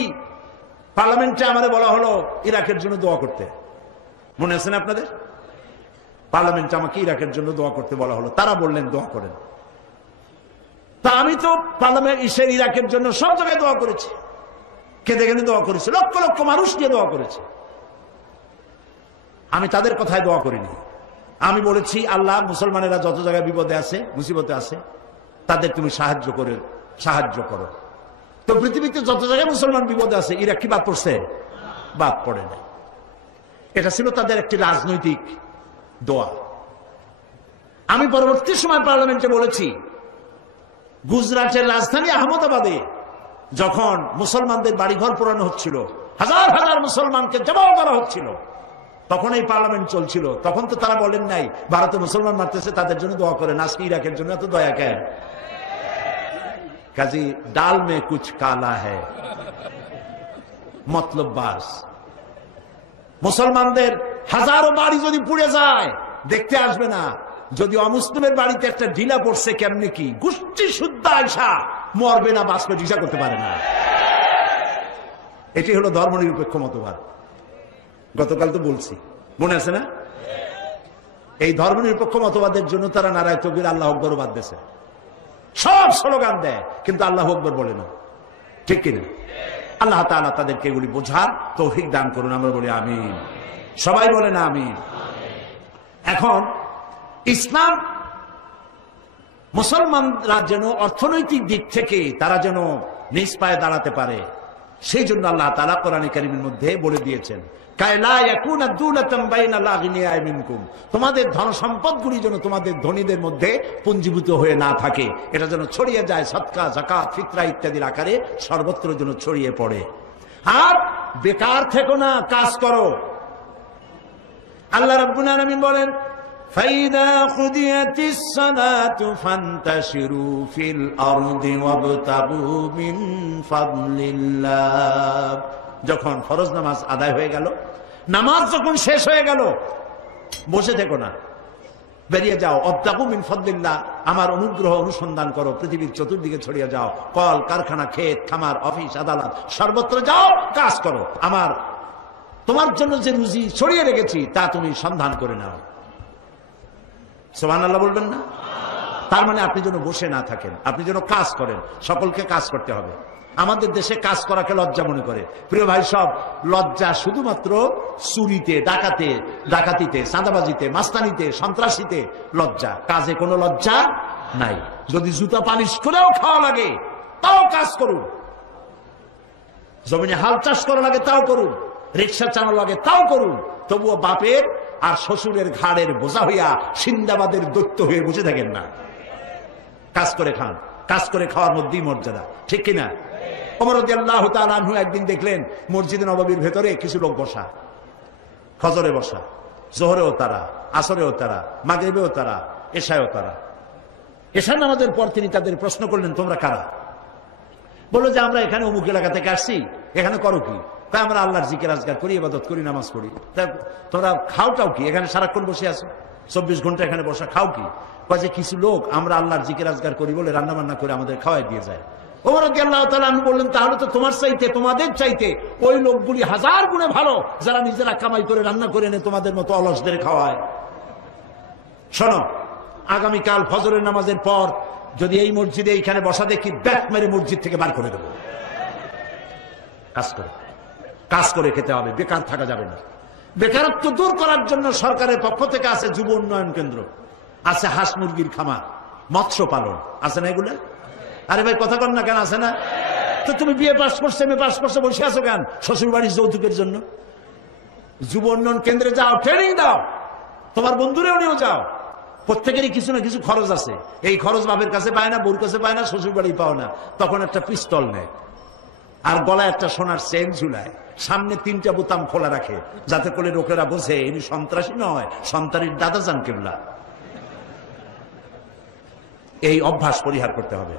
পার্লামেন্টে আমাদের বলা হলো ইরাকের জন্য দোয়া করতে, মনে আছে না আপনাদের? পার্লামেন্টে আমাকে ইরাকের জন্য দোয়া করতে বলা হলো, তারা বললেন দোয়া করেন। তা আমি তো পার্লামেন্ট ইরাকের জন্য সব জায়গায় দোয়া করেছি, কেঁদে কেঁদে দোয়া করেছি, লক্ষ লক্ষ মানুষ নিয়ে দোয়া করেছি। আমি তাদের কথায় দোয়া করিনি। আমি বলেছি, আল্লাহ মুসলমানেরা যত জায়গায় বিপদে আছে, মুসিবতে আছে, তাদের তুমি সাহায্য করো। তো পৃথিবীতে যত জায়গায় মুসলমান বিপদে আছে, ইরাক কি বাদ পড়ছে? বাদ পড়ে না। এটা ছিল তাদের একটি রাজনৈতিক দোয়া। আমি পরবর্তী সময় পার্লামেন্টে বলেছি, গুজরাটের রাজধানী আহমেদাবাদে যখন মুসলমানদের বাড়িঘর পোড়ানো হচ্ছিল, হাজার হাজার মুসলমানকে জবাই করা হচ্ছিল, তখন এই পার্লামেন্ট চলছিল। তখন তো তারা বলেন নাই ভারতে মুসলমান মারতেছে তাদের জন্য দোয়া করেন, আজকে ইরাকের জন্য এত দয়া কেন? কাজী ডাল মে কুছ কালা হ্যায়, মতলব বাস। মুসলমানদের হাজারো বাড়ি যদি পুড়ে যায় দেখতে আসবে না, যদি অমুসলিমের বাড়িতে একটা ঢিলা পড়ছে কেমনে কি গোষ্ঠী শুদ্ধ আয়সা মরবে না বাঁচবে জিজ্ঞাসা করতে পারে না। এটি হলো ধর্মনিরপেক্ষ মতবাদ। গতকাল তো বলছি, মনে আছে না? এই ধর্মনিরপেক্ষ মতবাদের জন্য তারা নারায়ে তাকবীর আল্লাহু আকবার বাদ দিয়েছে, সব স্লোগান দেয় কিন্তু আল্লাহু আকবার বলে না, ঠিক কিনা? আল্লাহ তাআলা তাদেরকে এগুলি বোঝার তৌফিক দান করুন, আমরা বলি আমিন। সবাই বলেন আমিন। এখন ইসলাম মুসলমানরা যেন অর্থনৈতিক দিক থেকে তারা যেন নিজ পায়ে দাঁড়াতে পারে, সেই জন্য আল্লাহ তাআলা কোরআনে কারীমের মধ্যে বলে দিয়েছেন, তোমাদের ধন সম্পদগুলি যেন তোমাদের ধনীদের মধ্যে পুঞ্জীভূত হয়ে না থাকে, এটা যেন ছড়িয়ে যায় সদকা, যাকাত, ফিতরা ইত্যাদির আকারে সর্বত্র যেন ছড়িয়ে পড়ে। আর বেকার থেকো না, কাজ করো। আল্লাহ রাব্বুল আলামিন বলেন, فَإِذَا قُضِيَتِ الصَّلَاةُ فَانْتَشِرُوا فِي الْأَرْضِ وَابْتَغُوا مِنْ فَضْلِ اللَّهِ। যখন ফরজ নামাজ আদায় হয়ে গেল, নামাজ যখন শেষ হয়ে গেল, বসে থেকো না, বেরিয়ে যাও। ওয়াবতাগু মিন ফাদলিল্লাহ, আমার অনুগ্রহ অনুসন্ধান করো, পৃথিবীর চতুর্দিকে ছড়িয়ে যাও। কল কারখানা, ক্ষেত খামার, অফিস আদালত সর্বত্র যাও, কাজ করো। আমার তোমার জন্য যে রুজি ছড়িয়ে রেখেছি তা তুমি সন্ধান করে নাও। সুবহানাল্লাহ বলবেন না? তার মানে আপনি যেন বসে না থাকেন, আপনি যেন কাজ করেন। সকলকে কাজ করতে হবে। আমাদের দেশে কাজ করাকে লজ্জা মনে করে। প্রিয় ভাই সব, লজ্জা শুধুমাত্র চুরিতে, ডাকাতিতে, চাঁদাবাজিতে, মাস্তানিতে, সন্ত্রাসীতে লজ্জা, কাজে কোনো লজ্জা নাই। যদি জুতা পালিশ করেও খাওয়া লাগে তাও কাজ করুন, জমিনে হাল চাষ করা লাগে তাও করুন, রিক্সা চালানো লাগে তাও করুন, তবুও বাপের আর শ্বশুরের ঘাড়ের বোঝা হইয়া সিন্দাবাদের দৈত্য হয়ে বসে থাকেন না। কাজ করে খান, কাজ করে খাওয়ার মধ্যেই মর্যাদা, ঠিক কিনা? ওমর রাদিয়াল্লাহু তাআলা আনহু একদিন দেখলেন মসজিদে নববীর ভেতরে কিছু লোক বসা, ফজরে বসা, জোহরেও তারা, আসরেও তারা, মাগরিবেও তারা, এশায়ও তারা। এশার নামাজের পর তিনি তাদের প্রশ্ন করলেন, তোমরা কারা? বললো যে আমরা এখানে অমুক এলাকা থেকে আসছি, এখানে করো কি? তাই আমরা আল্লাহর জিকির আজকার করি, ইবাদত করি, নামাজ পড়ি। তা তোমরা খাওটাও কি? এখানে সারাক্ষণ বসে আছো। 24 ঘন্টা এখানে বসা খাও কি? যে কিছু লোক আমরা আল্লাহর জিকির আজগার করি বলে রান্না বান্না করে আমাদের খাওয়াই দিয়ে যায়। ওমর রাদিয়াল্লাহু তাআলা আনহু বললেন, তাহলে তো তোমার চাইতে, তোমাদের চাইতে ওই লোকগুলি 1000 গুণে ভালো যারা নিজেরা কামাই করে রান্না করে এনে তোমাদের মতো অলসদের খাওয়ায়। শোনো, আগামীকাল ফজরের নামাজের পর যদি এই মসজিদে এইখানে বসা দেখি, ব্যাট মেরে মসজিদ থেকে বার করে দেবো। কাজ করে খেতে হবে, বেকার থাকা যাবে না। বেকারত্ব দূর করার জন্য সরকারের পক্ষ থেকে আছে যুব উন্নয়ন কেন্দ্র, আছে হাঁস মুরগির খামার, মৎস্য পালন, আছে না এগুলো? আরে ভাই কথা কন না কেন, আছে না? তো তুমি বিএ পাস করছে, এমএ পাস করছে, বসে আছো কেন শ্বশুর বাড়ির যৌতুকের জন্য? যুব উন্নয়ন কেন্দ্রে যাও, ট্রেনিং দাও, তোমার বন্ধুরেও নিয়েও যাও। প্রত্যেকেরই কিছু না কিছু খরচ আছে। এই খরচ বাপের কাছে পায় না, বউর কাছে পায় না, শ্বশুর বাড়ি পাও না, তখন একটা পিস্তল নেয় আর গলায় একটা সোনার চেন ঝুলায়, সামনে 3টা বোতাম খোলা রাখে, যাতে করে লোকেরা বোঝে ইনি সন্ত্রাসী নয়, সন্তানের দাদা যান কেবলা। এই অভ্যাস পরিহার করতে হবে,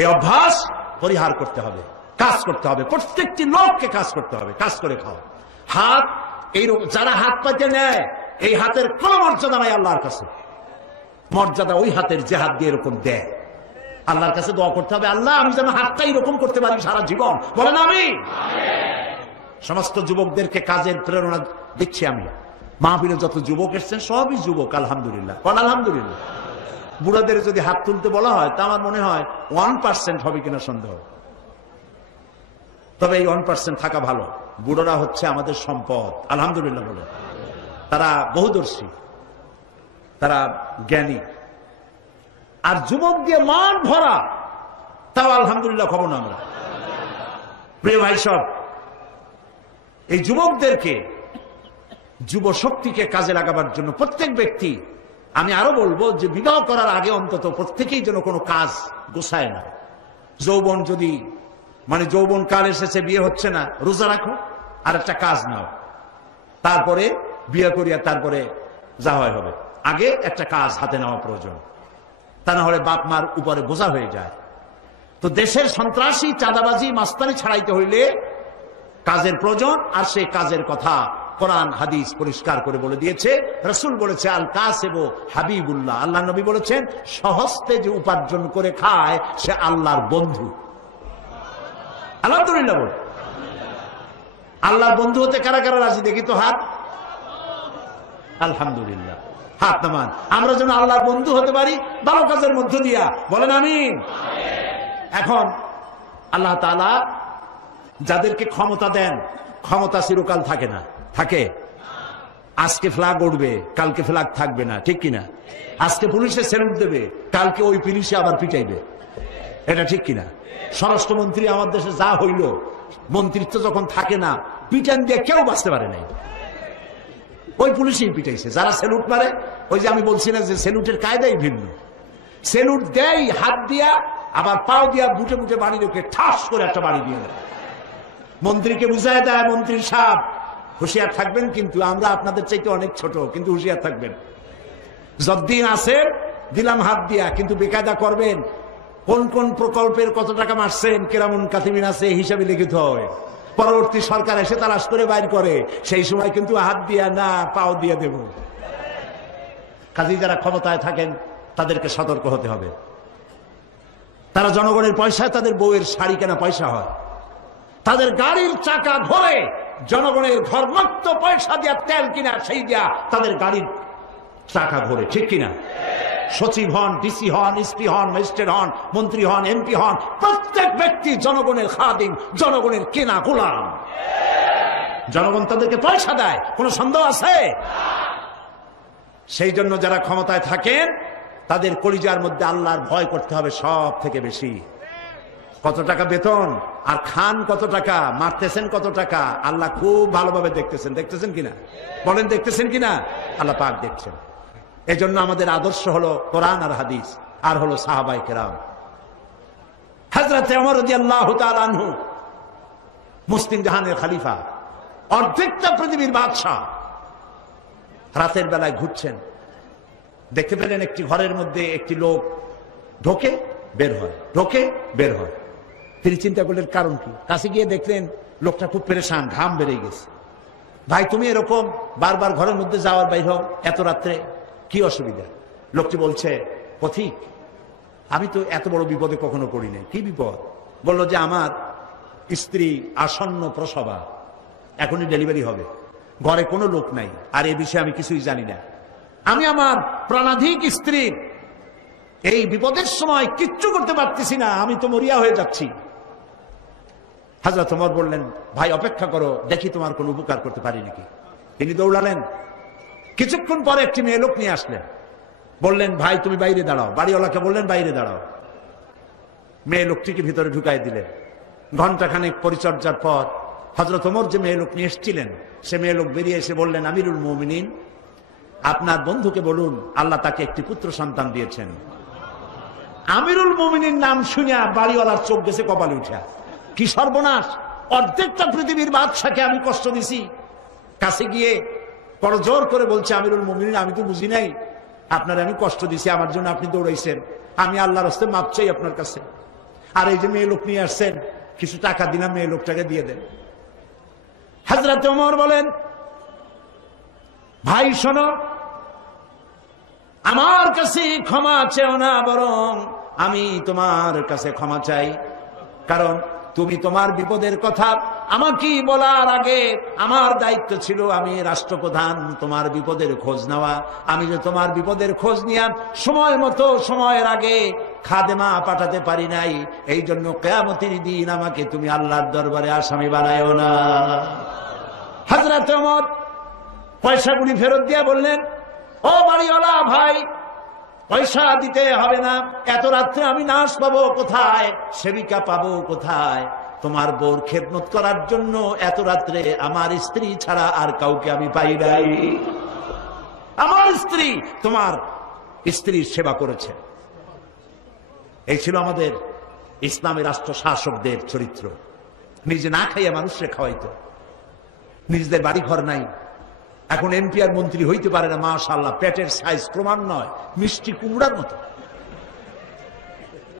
এই অভ্যাস পরিহার করতে হবে। কাজ করতে হবে, প্রত্যেকটি লোককে কাজ করতে হবে, কাজ করে খাও। হাত এইরকম যারা হাত পাইতে নেয়, এই হাতের কোন মর্যাদা নাই আল্লাহর কাছে। মর্যাদা ওই হাতের যে হাত দিয়ে এরকম দেয়। আল্লাহর কাছে দোয়া করতে হবে, আল্লাহ আমি যেন হাতটা এরকম করতে পারি সারা জীবন, বলেন আমি। সমস্ত যুবকদেরকে কাজের প্রেরণা দিচ্ছি আমি। মাহফিলে যত যুবক এসছেন সবই যুবক, আলহামদুলিল্লাহ, বল আলহামদুলিল্লাহ। বুড়াদের যদি হাত তুলতে বলা হয় তা আমার মনে হয় 1% হবে কিনা সন্দেহ। তবে এই 1% থাকা ভালো। বুড়োরা হচ্ছে আমাদের সম্পদ, আলহামদুলিল্লাহ বলে। তারা বহুদর্শী, তারা জ্ঞানী। আর যুবক দিয়ে মান ভরা, তাও আলহামদুলিল্লাহ খবর না আমরা। প্রিয় ভাই সব, এই যুবকদেরকে, যুব শক্তিকে কাজে লাগাবার জন্য প্রত্যেক ব্যক্তি, আমি আরো বলবো যে বিবাহ করার আগে অন্তত প্রত্যেকেই যেন কোনো কাজ গোছায় না। যৌবন যদি যৌবন কাল এসেছে, বিয়ে হচ্ছে না, রোজা রাখো আর একটা কাজ নাও, তারপরে বিয়ে করিয়া তারপরে যা হয় হবে। আগে একটা কাজ হাতে নেওয়া প্রয়োজন, তা না হলে বাপ মার উপরে বোঝা হয়ে যায়। তো দেশের সন্ত্রাসী, চাঁদাবাজি, মাস্তানি ছাড়াইতে হইলে কাজের প্রয়োজন। আর সেই কাজের কথা কোরআন হাদিস পরিষ্কার করে বলে দিয়েছে। রাসূল বলেছে আল কাসিবু হাবিবুল্লাহ, আল্লাহ নবী বলেছেন সহস্তে যে উপার্জন করে খায় সে আল্লাহর বন্ধু। আলহামদুলিল্লাহ বল। আল্লাহর বন্ধু হতে কারা কারা রাজি দেখি তো হাত। আলহামদুলিল্লাহ, হাত নামান। আমরা যেন আল্লাহর বন্ধু হতে পারি ভালো কাজের মধ্য দিয়া, বলেন আমিন। এখন আল্লাহ তাআলা যাদেরকে ক্ষমতা দেন, ক্ষমতা চিরকাল থাকে না, থাকে। আজকে ফ্ল্যাগ উঠবে, কালকে ফ্ল্যাগ থাকবে না, ঠিক কিনা? আজকে পুলিশে স্যালুট দেবে, কালকে ওই পুলিশে আবার পিটাইবে, এটা ঠিক কিনা? স্বরাষ্ট্রমন্ত্রী আমার দেশে যা হইল, মন্ত্রিত্ব যখন থাকে না, পিটান দিয়ে কেউ বাঁচতে পারে নাই, ওই পুলিশই পিটাইছে। যারা স্যালুট মারে, ওই যে আমি বলছি না যে স্যালুটের কায়দাই ভিন্ন। স্যালুট দেয় হাত দিয়া, আবার পাও দিয়া বুটে বুটে বাড়ি রেখে ঠাস করে একটা বাড়ি দিয়ে দেয়। মন্ত্রীকে বুঝায় দেয়, মন্ত্রীর সাহেব হুঁশিয়ার থাকবেন, কিন্তু আমরা আপনাদের চাইতে অনেক ছোট, কিন্তু হুঁশিয়ার থাকবেন। যতদিন আছে দিলাম হাত দিয়া, কিন্তু বেকায়দা করবেন। কোন কোন প্রকল্পের কত টাকা মারছেন, কেরামুন কাতিমিন আছে, হিসাবে লিখিত হয়। পরবর্তী সরকার এসে তালাশ করে বাইর করে, সেই সময় কিন্তু হাত দিয়া না, পাও দিয়ে দেব। কাজেই যারা ক্ষমতায় থাকেন তাদেরকে সতর্ক হতে হবে। তারা জনগণের পয়সায় তাদের বউয়ের শাড়ি কেনা পয়সা হয়, তাদের গাড়ির চাকা ঘোরে জনগণের ঘরমুক্ত পয়সা দিয়া, তেল কিনা সেই দিয়া তাদের গাড়ির চাকা ঘোরে, ঠিক কিনা? সচিব হন, ডিসি হন, এসপি হন, ম্যাজিস্ট্রেট হন, মন্ত্রী হন, এমপি হন, প্রত্যেক ব্যক্তি জনগণের খাদিম, জনগণের কেনা গোলাম। জনগণ তাদেরকে পয়সা দেয়, কোনো সন্দেহ আছে? সেই জন্য যারা ক্ষমতায় থাকেন তাদের কলিজার মধ্যে আল্লাহর ভয় করতে হবে সব থেকে বেশি। কত টাকা বেতন আর খান কত টাকা, মারতেছেন কত টাকা, আল্লাহ খুব ভালোভাবে দেখতেছেন। দেখতেছেন কিনা বলেন, দেখতেছেন কিনা? আল্লাহ পাক দেখছেন। এজন্য আমাদের আদর্শ হলো কোরআন আর হাদিস, আর হলো সাহাবায়ে কেরাম। হযরত ওমর রাদিয়াল্লাহু তাআলা আনহু মুসলিম জাহানের খলিফা, অর্ধেকটা পৃথিবীর বাদশাহ, রাতের বেলায় ঘুরছেন, দেখতে পেলেন একটি ঘরের মধ্যে একটি লোক ঢোকে বের হয়, ঢোকে বের হয়। তিনি চিন্তা করলেন কারণ কি। কাছে গিয়ে দেখলেন লোকটা খুব পেরেশান, ঘাম বেরিয়ে গেছে। ভাই তুমি এরকম বারবার ঘরের মধ্যে যাওয়ার বাইর হও এত রাত্রে, কি অসুবিধা? লোকটি বলছে, পথিক আমি তো এত বড় বিপদে কখনো পড়ি নাই। কি বিপদ? বলল যে আমার স্ত্রী আসন্ন প্রসবা, এখনই ডেলিভারি হবে, ঘরে কোনো লোক নাই, আর এ বিষয়ে আমি কিছুই জানি না। আমি আমার প্রাণাধিক স্ত্রী এই বিপদের সময় কিচ্ছু করতে পারতেছি না, আমি তো মরিয়া হয়ে যাচ্ছি। হযরত ওমর বললেন, ভাই অপেক্ষা করো, দেখি তোমার কোনো উপকার করতে পারি নাকি। তিনি দৌড়ালেন। কিছুক্ষণ পরে একটি মেয়ে লোক নিয়ে আসলেন, বললেন, ভাই তুমি বাইরে দাঁড়াও। বাড়িওয়ালাকে বললেন, বাইরে দাঁড়াও। মেয়ে লোকটিকে ভিতরে ঢুকাই দিলেন। ঘন্টাখানেক পরিচর্যার পর হযরত ওমর যে মেয়ে লোক নিয়ে এসেছিলেন, সে মেয়ে লোক বেরিয়ে এসে বললেন, আমিরুল মুমিনিন, আপনার বন্ধুকে বলুন আল্লাহ তাকে একটি পুত্র সন্তান দিয়েছেন। আমিরুল মুমিনিন নাম শুনিয়া বাড়িওয়ালার চোখ গেছে কপালে উঠা। কি সর্বনাশ! অর্ধেকটা পৃথিবীর বাদশাকে আমি কষ্ট দিছি। কাছে গিয়ে বড় জোর করে বলছে, আমিরুল মুমিনিন আমি তো বুঝি নাই, আপনার আমি কষ্ট দিছি, আমার জন্য আপনি দৌড়াইছেন, আমি আল্লাহর রাস্তায় মাপ চাই আপনার কাছে। আর এই যে মেয়ে লোক নিয়ে আসছেন, কিছু টাকা দিলাম, মেয়ে লোকটাকে দিয়ে দেন। হযরত ওমর বলেন, ভাই শোনো, আমার কাছে ক্ষমা চেও না, বরং আমি তোমার কাছে ক্ষমা চাই। কারণ তুমি তোমার বিপদের কথা আমাকে বলার আগে আমার দায়িত্ব ছিল, আমি রাষ্ট্রপ্রধান, তোমার বিপদের খোঁজ নেওয়া। আমি যে তোমার বিপদের খোঁজ নিয়ে সময় মতো সময়ের আগে খাদেমা পাঠাতে পারি নাই, এই জন্য কিয়ামতের দিন আমাকে তুমি আল্লাহর দরবারে আসামি বানায়ো না। হযরত ওমর পয়সাগুলি ফেরত দিয়া বললেন, ও বাড়িওয়ালা ভাই, পয়সা দিতে হবে না, এত রাত্রে আমি নার্স পাবো কোথায়, সেবিকা পাবো কোথায়? তোমার বউর খেদমত করার জন্য এত রাত্রে আমার স্ত্রী ছাড়া আর কাউকে আমি পাই নাই। আমার স্ত্রী তোমার স্ত্রীর সেবা করেছে। এই ছিল আমাদের ইসলামী রাষ্ট্র শাসকদের চরিত্র। নিজে না খাইয়া মানুষকে খাওয়াইতো। নিজেদের বাড়ি ঘর নাই, এখন এমপি আর মন্ত্রী হইতে পারে না, মাশাআল্লাহ পেটের সাইজ ক্রমান্বয়ে মিষ্টি কুমড়ার মতো।